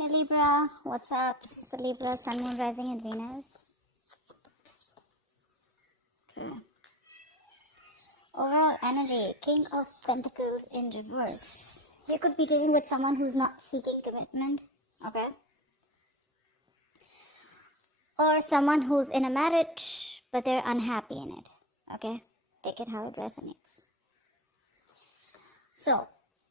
Hey Libra, what's up? This is for Libra, Sun, Moon, Rising, and Venus. Okay. Overall energy, King of Pentacles in reverse. You could be dealing with someone who's not seeking commitment, okay? Or someone who's in a marriage, but they're unhappy in it, okay? Take it how it resonates. So,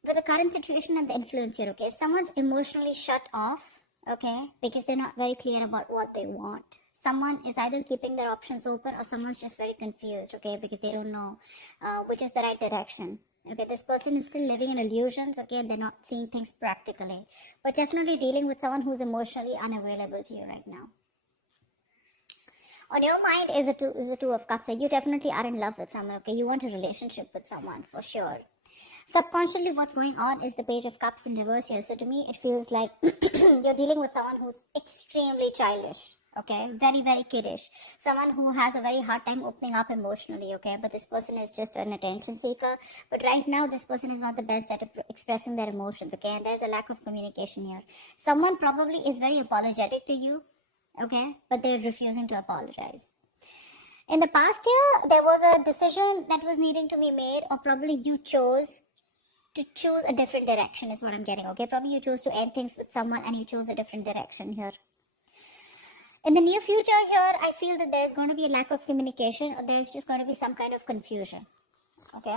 with the current situation and the influence here, okay, someone's emotionally shut off, okay, because they're not very clear about what they want. Someone is either keeping their options open or someone's just very confused, okay, because they don't know which is the right direction. Okay, this person is still living in illusions, okay, and they're not seeing things practically. But definitely dealing with someone who's emotionally unavailable to you right now. On your mind is the two of cups. You definitely are in love with someone, okay? You want a relationship with someone, for sure. Subconsciously, what's going on is the Page of Cups in reverse here. So to me, it feels like you're dealing with someone who's extremely childish, okay? Very, very kiddish. Someone who has a very hard time opening up emotionally, okay? But this person is just an attention seeker. But right now, this person is not the best at expressing their emotions, okay? And there's a lack of communication here. Someone probably is very apologetic to you, okay? But they're refusing to apologize. In the past year, there was a decision that was needing to be made, or probably you chose to choose a different direction is what I'm getting, okay? Probably you chose to end things with someone and you chose a different direction here. In the near future here, I feel that there's going to be a lack of communication, or there's just going to be some kind of confusion, okay?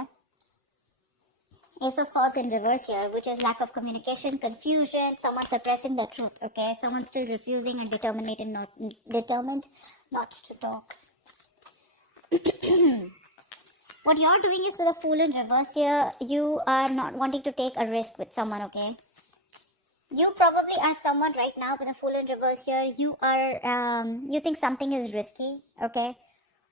Ace of Swords in reverse here, which is lack of communication, confusion, someone suppressing the truth, okay? Someone still refusing and determined not to talk. What you're doing is with a Fool in reverse here, you are not wanting to take a risk with someone, okay? You probably are someone right now with a Fool in reverse here. You are, you think something is risky, okay?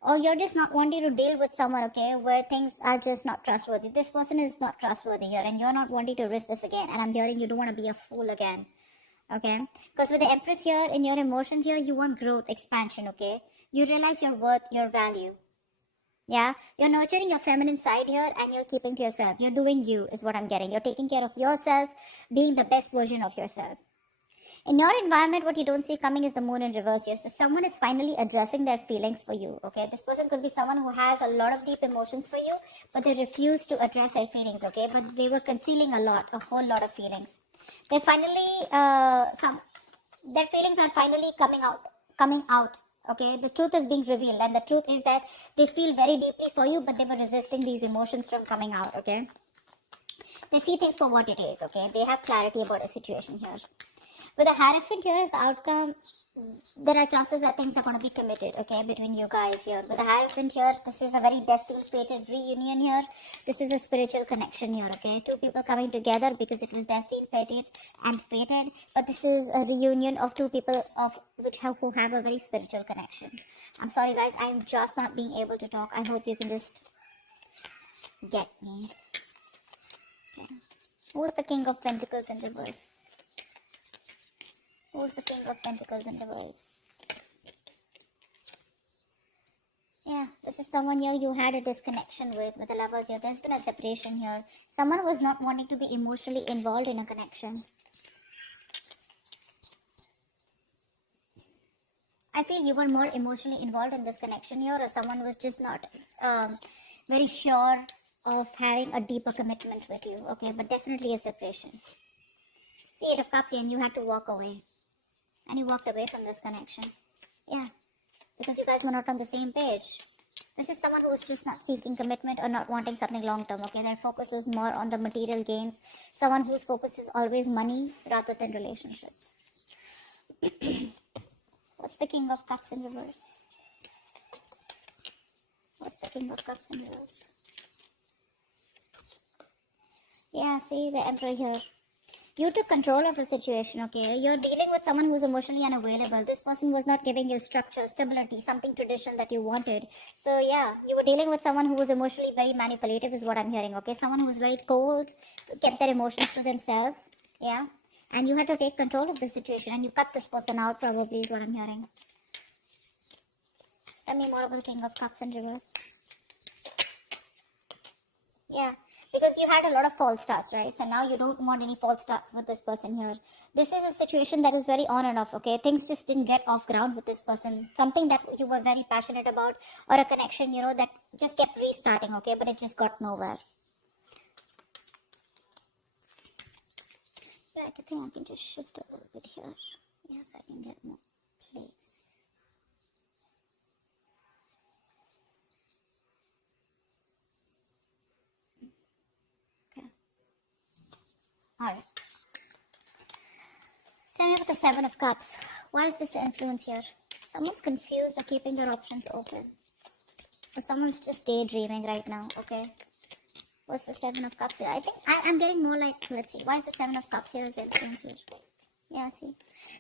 Or you're just not wanting to deal with someone, okay, where things are just not trustworthy. This person is not trustworthy here, and you're not wanting to risk this again. And I'm hearing you don't want to be a fool again, okay? Because with the Empress here, in your emotions here, you want growth, expansion, okay? You realize your worth, your value. Yeah, you're nurturing your feminine side here and you're keeping to yourself. You're doing you is what I'm getting. You're taking care of yourself, being the best version of yourself. In your environment, what you don't see coming is the Moon in reverse here. So someone is finally addressing their feelings for you, okay? This person could be someone who has a lot of deep emotions for you, but they refuse to address their feelings, okay? But they were concealing a whole lot of feelings. They finally, their feelings are finally coming out. Okay, the truth is being revealed, and the truth is that they feel very deeply for you, but they were resisting these emotions from coming out, okay? They see things for what it is, okay? They have clarity about a situation here. With the Hierophant here is the outcome, there are chances that things are going to be committed, okay, between you guys here. With the Hierophant here, this is a very destined, fated reunion here. This is a spiritual connection here, okay? Two people coming together because it was destined, fated. But this is a reunion of two people who have a very spiritual connection. I'm sorry, guys. I'm just not being able to talk. I hope you can just get me. Okay. Who's the King of Pentacles in reverse? Who's the King of Pentacles in reverse? Yeah, this is someone here you had a disconnection with the Lovers here. There's been a separation here. Someone was not wanting to be emotionally involved in a connection. I feel you were more emotionally involved in this connection here, or someone was just not very sure of having a deeper commitment with you. Okay, but definitely a separation. See, Eight of Cups here, and you had to walk away. And you walked away from this connection. Yeah, because you guys were not on the same page. This is someone who is just not seeking commitment or not wanting something long term, okay? Their focus was more on the material gains. Someone whose focus is always money rather than relationships. What's the King of Cups in reverse? What's the King of Cups in reverse? Yeah, see the Emperor here. You took control of the situation, okay? You're dealing with someone who's emotionally unavailable. This person was not giving you structure, stability, something tradition that you wanted. So yeah, you were dealing with someone who was emotionally very manipulative is what I'm hearing, okay? Someone who was very cold, kept their emotions to themselves, yeah? And you had to take control of the situation and you cut this person out probably is what I'm hearing. Tell me more about the King of Cups in reverse. Yeah, Because you had a lot of false starts, right? So now you don't want any false starts with this person here. This is a situation that is very on and off, okay? Things just didn't get off ground with this person. Something that you were very passionate about, or a connection, you know, that just kept restarting, okay? But it just got nowhere. Yeah, I think I can just shift a little bit here. Yes, I can get more place. Okay. Alright. Tell me about the Seven of Cups. Why is this influence here? Someone's confused or keeping their options open. Or someone's just daydreaming right now, okay? What's the Seven of Cups here? I think I'm getting more like, let's see. Why is the Seven of Cups here as the influence here? Yeah, see.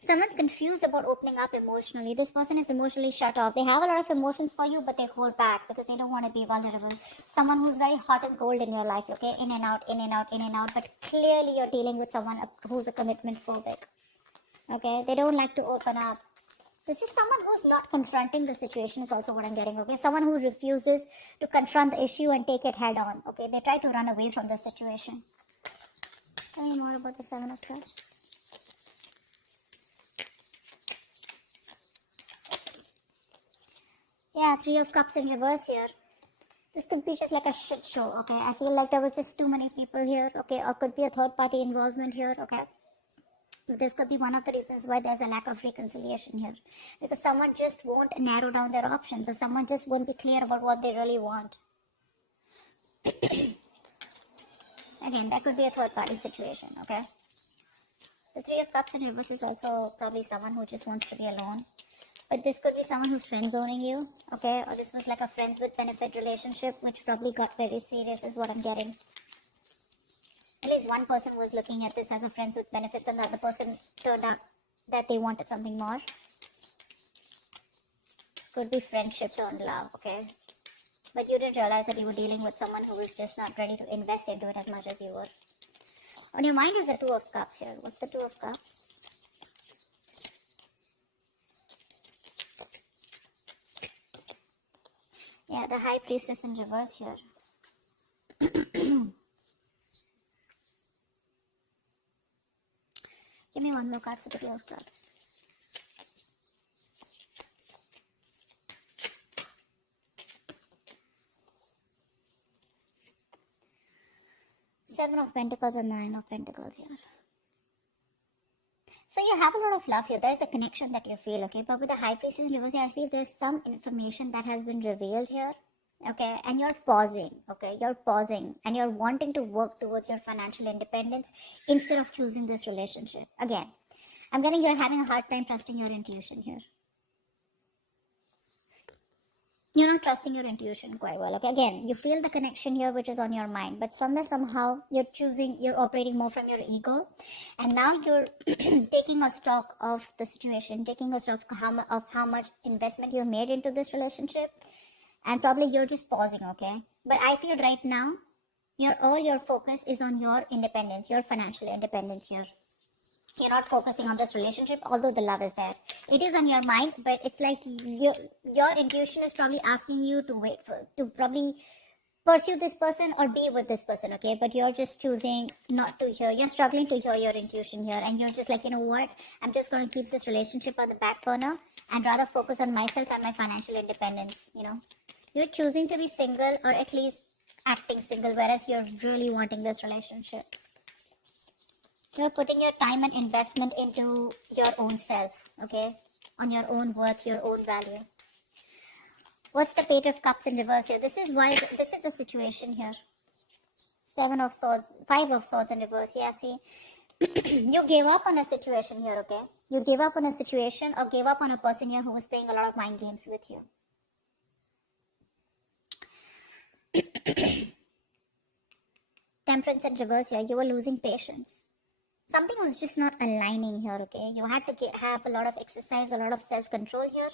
Someone's confused about opening up emotionally. This person is emotionally shut off. They have a lot of emotions for you, but they hold back because they don't want to be vulnerable. Someone who's very hot and cold in your life, okay? In and out, in and out, in and out. But clearly you're dealing with someone who's a commitment phobic. Okay? They don't like to open up. This is someone who's not confronting the situation is also what I'm getting, okay? Someone who refuses to confront the issue and take it head on, okay? They try to run away from the situation. Tell me more about the Seven of Cups. Yeah, Three of Cups in reverse here. This could be just like a shit show, okay? I feel like there were just too many people here, okay? Or could be a third party involvement here, okay? This could be one of the reasons why there's a lack of reconciliation here. Because someone just won't narrow down their options, or someone just won't be clear about what they really want. Again, that could be a third party situation, okay? The Three of Cups in reverse is also probably someone who just wants to be alone. But this could be someone who's friend zoning you, okay? Or this was like a friends with benefit relationship, which probably got very serious is what I'm getting. At least one person was looking at this as a friends with benefits, and the other person turned out that they wanted something more. Could be friendship turned love, okay? But you didn't realize that you were dealing with someone who was just not ready to invest into it as much as you were. On your mind is the Two of Cups here. What's the Two of Cups? Yeah, the High Priestess in reverse here. Give me one more card for the Two of Cups. Seven of Pentacles and Nine of Pentacles here. So you have a lot of love here. There is a connection that you feel, okay? But with the High Priestess in reverse, I feel there's some information that has been revealed here, okay? And you're pausing, okay? You're pausing and you're wanting to work towards your financial independence instead of choosing this relationship. Again, I'm getting you're having a hard time trusting your intuition here. You're not trusting your intuition quite well, okay? Again, you feel the connection here which is on your mind, but somewhere, somehow, you're operating more from your ego, and now you're taking a stock of the situation, taking a stock of how much investment you made into this relationship, and probably you're just pausing, okay? But I feel right now, all your focus is on your independence, your financial independence here. You're not focusing on this relationship, although the love is there. It is on your mind, but it's like your intuition is probably asking you to probably pursue this person or be with this person, okay? But you're just choosing not to hear. You're struggling to hear your intuition here, and you're just like, you know what? I'm just going to keep this relationship on the back burner and rather focus on myself and my financial independence, you know? You're choosing to be single, or at least acting single, whereas you're really wanting this relationship. You're putting your time and investment into your own self, okay? On your own worth, your own value. What's the Page of Cups in reverse here? This is the situation here. Seven of Swords, Five of Swords in reverse. Yeah, see? You gave up on a situation here, okay? You gave up on a situation or gave up on a person here who was playing a lot of mind games with you. Temperance in reverse here. You were losing patience. Something was just not aligning here, okay? You had to have a lot of exercise, a lot of self-control here,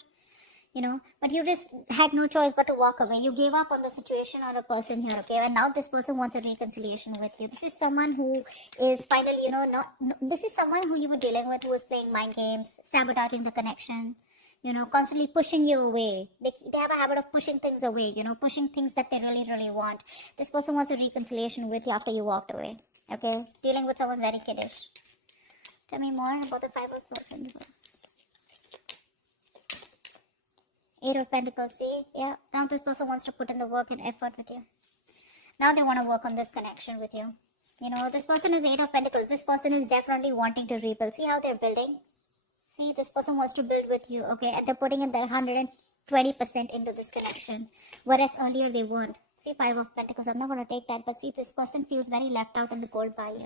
you know, but you just had no choice but to walk away. You gave up on the situation or a person here, okay? And now this person wants a reconciliation with you. This is someone who is finally, you know, this is someone who you were dealing with who was playing mind games, sabotaging the connection, constantly pushing you away. They have a habit of pushing things away, pushing things that they really, really want. This person wants a reconciliation with you after you walked away, okay? Dealing with someone very kiddish. Tell me more about the Five of Swords in reverse. Eight of Pentacles, see? Yeah, now this person wants to put in the work and effort with you. Now they want to work on this connection with you. This person is Eight of Pentacles. This person is definitely wanting to rebuild. See how they're building? See, this person wants to build with you, okay? And they're putting in their 120% into this connection. Whereas earlier they weren't. See, Five of Pentacles. I'm not going to take that. But see, this person feels very left out in the cold by you.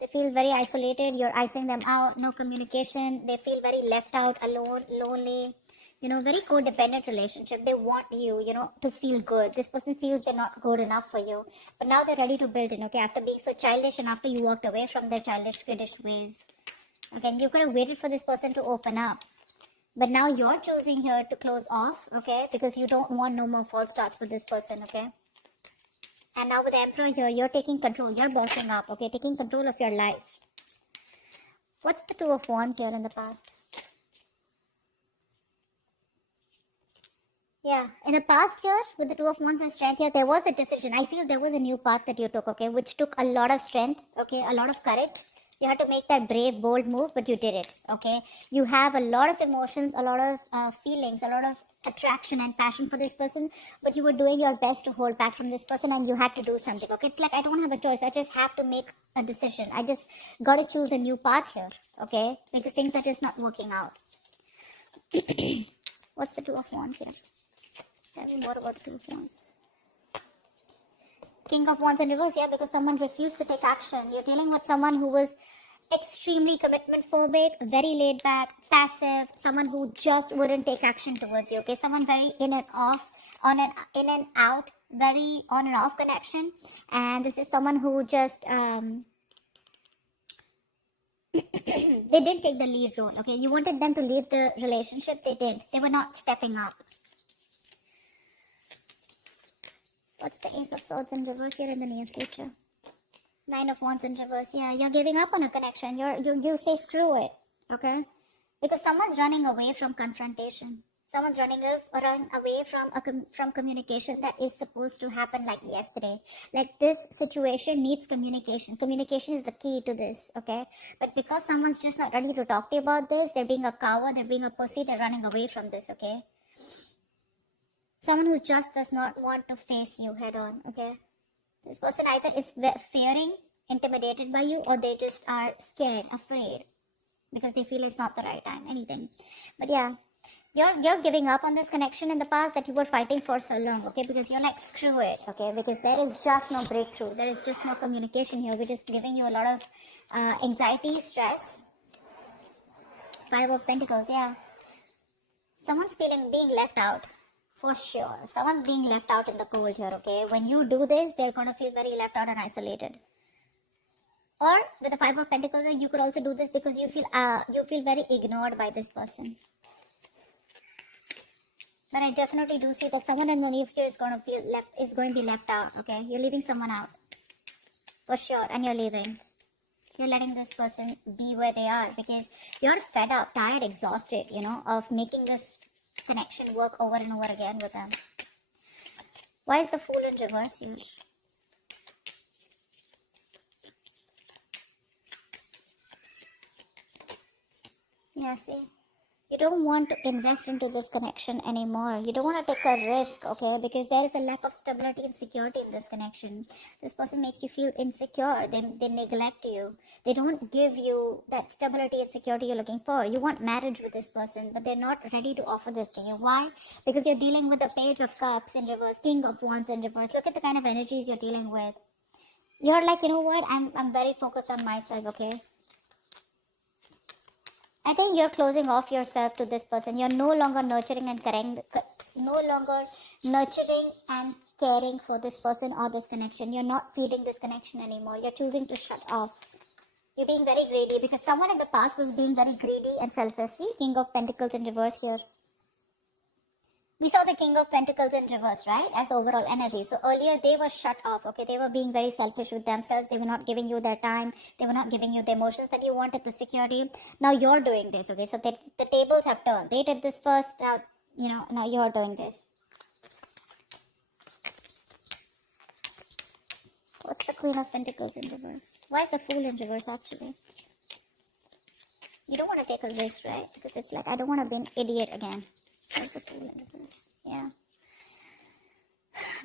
They feel very isolated. You're icing them out. No communication. They feel very left out, alone, lonely. Very codependent relationship. They want you, to feel good. This person feels they're not good enough for you. But now they're ready to build in, okay? After being so childish and after you walked away from their childish, kiddish ways. Okay, you could have waited for this person to open up. But now you're choosing here to close off, okay? Because you don't want no more false starts with this person, okay? And now with the Emperor here, you're taking control. You're bossing up, okay? Taking control of your life. What's the Two of Wands here in the past? Yeah, in the past here, with the Two of Wands and Strength here, there was a decision. I feel there was a new path that you took, okay? Which took a lot of strength, okay? A lot of courage. You had to make that brave, bold move, but you did it, okay? You have a lot of emotions, a lot of feelings, a lot of attraction and passion for this person, but you were doing your best to hold back from this person and you had to do something, okay? It's like, I don't have a choice. I just have to make a decision. I just got to choose a new path here, okay? Because things are just not working out. What's the Two of Wands here? Tell me more about the Two of Wands. King of Wands in reverse, yeah, because someone refused to take action. You're dealing with someone who was extremely commitment phobic, very laid back, passive, someone who just wouldn't take action towards you, okay? Someone very in and off, in and out, very on and off connection. And this is someone who just, they didn't take the lead role, okay? You wanted them to lead the relationship, they didn't. They were not stepping up. What's the Ace of Swords in reverse here in the near future? Nine of Wands in reverse. Yeah, you're giving up on a connection. You say screw it, okay? Because someone's running away from confrontation. Someone's running away from communication that is supposed to happen like yesterday. Like this situation needs communication. Communication is the key to this, okay? But because someone's just not ready to talk to you about this, they're being a coward, they're being a pussy, they're running away from this, okay? Someone who just does not want to face you head on, okay? This person either is fearing, intimidated by you, or they just are scared, afraid, because they feel it's not the right time, anything. But yeah, you're giving up on this connection in the past that you were fighting for so long, okay? Because you're like, screw it, okay? Because there is just no breakthrough. There is just no communication here. We're just giving you a lot of anxiety, stress. Five of Pentacles, yeah. Someone's feeling being left out. For sure. Someone's being left out in the cold here, okay? When you do this, they're going to feel very left out and isolated. Or with the Five of Pentacles, you could also do this because you feel very ignored by this person. But I definitely do see that someone in the near future is going to be left out, okay? You're leaving someone out. For sure. And you're leaving. You're letting this person be where they are because you're fed up, tired, exhausted, of making this connection work over and over again with them. Why is the Fool in reverse here? Yeah, see, you don't want to invest into this connection anymore. You don't want to take a risk, okay? Because there is a lack of stability and security in this connection. This person makes you feel insecure. They neglect you. They don't give you that stability and security you're looking for. You want marriage with this person, but they're not ready to offer this to you. Why? Because you're dealing with the Page of Cups in reverse, King of Wands in reverse. Look at the kind of energies you're dealing with. You're like, you know what? I'm very focused on myself, okay? I think you're closing off yourself to this person. You're no longer nurturing and caring for this person or this connection. You're not feeding this connection anymore. You're choosing to shut off. You're being very greedy because someone in the past was being very greedy and selfish. See, King of Pentacles in reverse here. We saw the King of Pentacles in reverse, right? As the overall energy. So earlier they were shut off, okay? They were being very selfish with themselves. They were not giving you their time. They were not giving you the emotions that you wanted, the security. Now you're doing this, okay? So the tables have turned. They did this first, now you're doing this. What's the Queen of Pentacles in reverse? Why is the Fool in reverse, actually? You don't want to take a risk, right? Because it's like, I don't want to be an idiot again. What's the Fool in reverse? Yeah.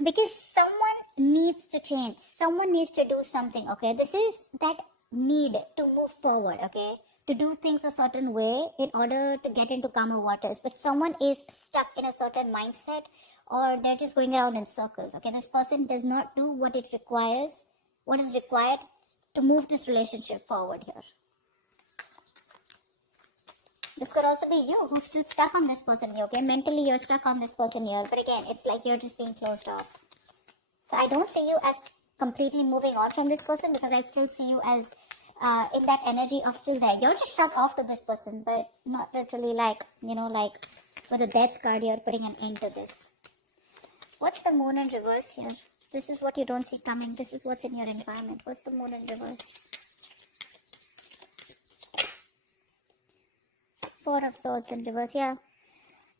Because someone needs to change. Someone needs to do something, okay? This is that need to move forward, okay? To do things a certain way in order to get into calmer waters. But someone is stuck in a certain mindset, or they're just going around in circles, okay? This person does not do what it requires, what is required to move this relationship forward here. This could also be you who's still stuck on this person here, okay? Mentally, you're stuck on this person here. But again, it's like you're just being closed off. So I don't see you as completely moving on from this person, because I still see you as in that energy of still there. You're just shut off to this person, but not literally like, like with a death card, you're putting an end to this. What's the Moon in reverse here? This is what you don't see coming. This is what's in your environment. What's the Moon in reverse? Four of Swords in reverse, yeah.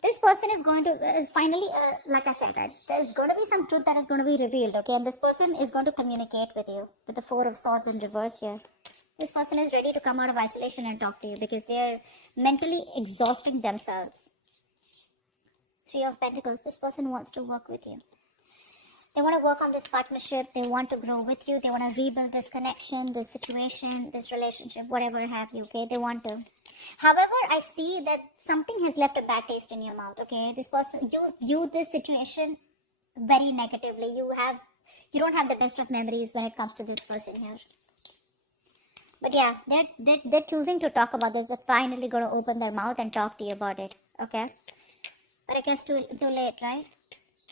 This person is going to, is finally, like I said, there's going to be some truth that is going to be revealed, okay? And this person is going to communicate with you with the Four of Swords in reverse here. This person is ready to come out of isolation and talk to you because they're mentally exhausting themselves. Three of Pentacles, this person wants to work with you. They want to work on this partnership. They want to grow with you. They want to rebuild this connection, this situation, this relationship, whatever have you, okay? They want to. However, I see that something has left a bad taste in your mouth, okay? This person, you view this situation very negatively. You don't have the best of memories when it comes to this person here. But yeah, they're choosing to talk about this. They're finally going to open their mouth and talk to you about it, okay? But I guess too late, right?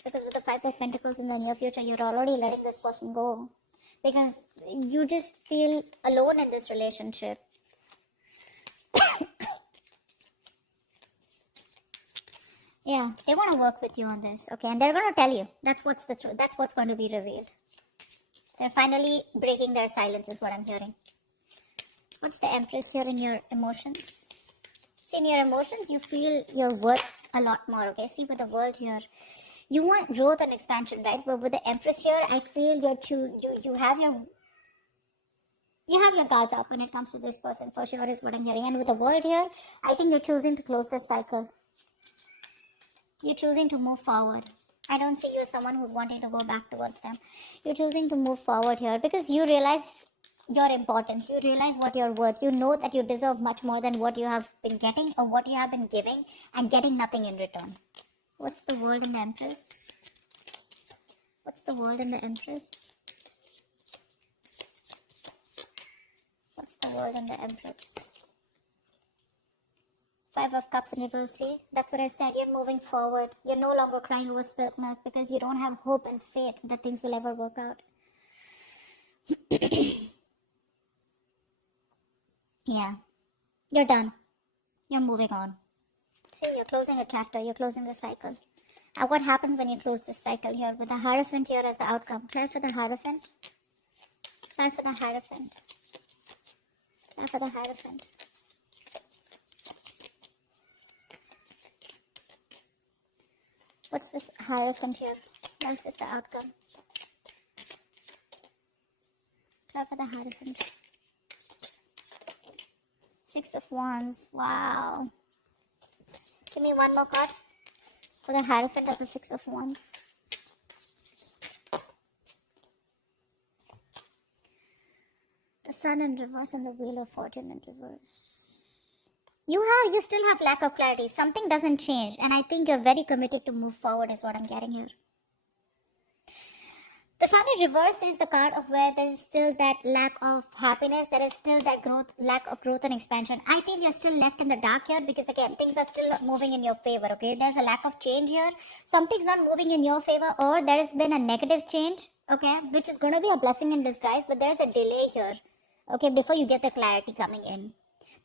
Because with the Five of Pentacles in the near future, you're already letting this person go. Because you just feel alone in this relationship. Yeah, they want to work with you on this, okay? And they're going to tell you. That's what's the truth. That's what's going to be revealed. They're finally breaking their silence is what I'm hearing. What's the Empress here in your emotions? See, in your emotions, you feel your worth a lot more, okay? See, with the World here, you want growth and expansion, right? But with the Empress here, I feel you have your guards up when it comes to this person, for sure, is what I'm hearing. And with the World here, I think you're choosing to close this cycle. You're choosing to move forward. I don't see you as someone who's wanting to go back towards them. You're choosing to move forward here because you realize your importance. You realize what you're worth. You know that you deserve much more than what you have been getting or what you have been giving and getting nothing in return. What's the World in the Empress? What's the World in the Empress? What's the World in the Empress? Five of Cups in reverse. See, that's what I said. You're moving forward. You're no longer crying over spilt milk because you don't have hope and faith that things will ever work out. Yeah, you're done. You're moving on. See, you're closing a chapter. You're closing the cycle. And what happens when you close this cycle here with the Hierophant here as the outcome? Clear for the Hierophant. Clear for the Hierophant. Clear for the Hierophant. What's this Hierophant here? What is the outcome? Clear for the Hierophant. Six of Wands. Wow. Give me one more card for the Hierophant of the Six of Wands. The Sun in reverse and the Wheel of Fortune in reverse. You still have lack of clarity. Something doesn't change, and I think you're very committed to move forward is what I'm getting here. The Sun in reverse is the card of where there is still that lack of happiness. There is still that lack of growth and expansion. I feel you're still left in the dark here because, again, things are still not moving in your favor, okay? There's a lack of change here. Something's not moving in your favor, or there has been a negative change, okay? Which is going to be a blessing in disguise, but there's a delay here, okay, before you get the clarity coming in.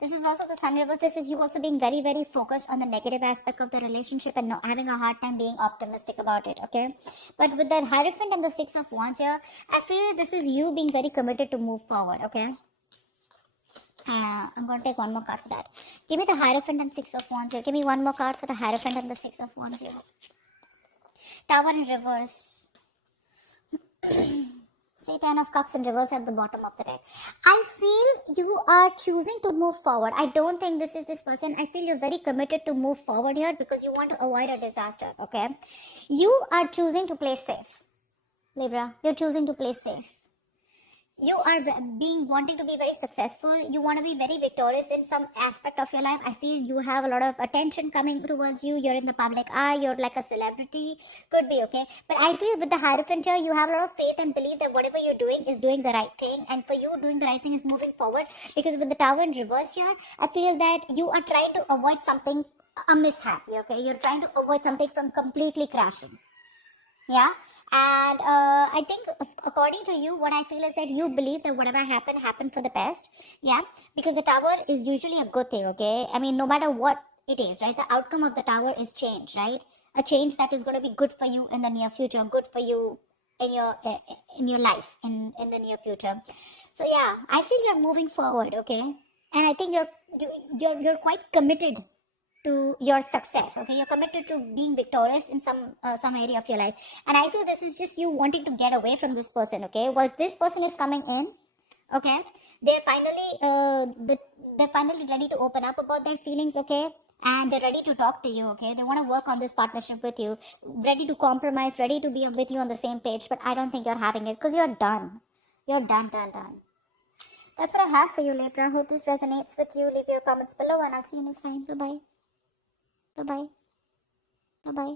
This is also the Sun reverse. This is you also being very, very focused on the negative aspect of the relationship and not having a hard time being optimistic about it, okay? But with the Hierophant and the Six of Wands here, I feel this is you being very committed to move forward, okay? I'm going to take one more card for that. Give me the Hierophant and Six of Wands here. Give me one more card for the Hierophant and the Six of Wands here. Tower in reverse. Say 10 of Cups in reverse at the bottom of the deck. I feel you are choosing to move forward. I don't think this is this person. I feel you're very committed to move forward here because you want to avoid a disaster, okay? You are choosing to play safe. Libra, you're choosing to play safe. You are wanting to be very successful. You want to be very victorious in some aspect of your life. I feel you have a lot of attention coming towards you. You're in the public eye. You're like a celebrity. Could be, okay? But I feel with the Hierophant here, you have a lot of faith and belief that whatever you're doing is doing the right thing. And for you, doing the right thing is moving forward. Because with the Tower in reverse here, I feel that you are trying to avoid something, a mishap, okay? You're trying to avoid something from completely crashing. Yeah, and I think according to you, what I feel is that you believe that whatever happened for the best. Yeah, because the Tower is usually a good thing, okay? I mean, no matter what it is, right? The outcome of the Tower is change, right? A change that is going to be good for you in the near future, good for you in your life in the near future. So yeah, I feel you're moving forward, okay? And I think you're quite committed to your success, okay? You're committed to being victorious in some area of your life, and I feel this is just you wanting to get away from this person, okay? Once this person is coming in, okay, they're finally ready to open up about their feelings, okay? And they're ready to talk to you, okay? They want to work on this partnership with you, ready to compromise, ready to be with you on the same page. But I don't think you're having it because you're done. You're done. That's what I have for you, Libra. Hope this resonates with you. Leave your comments below and I'll see you next time. Bye bye. Bye bye. Bye bye.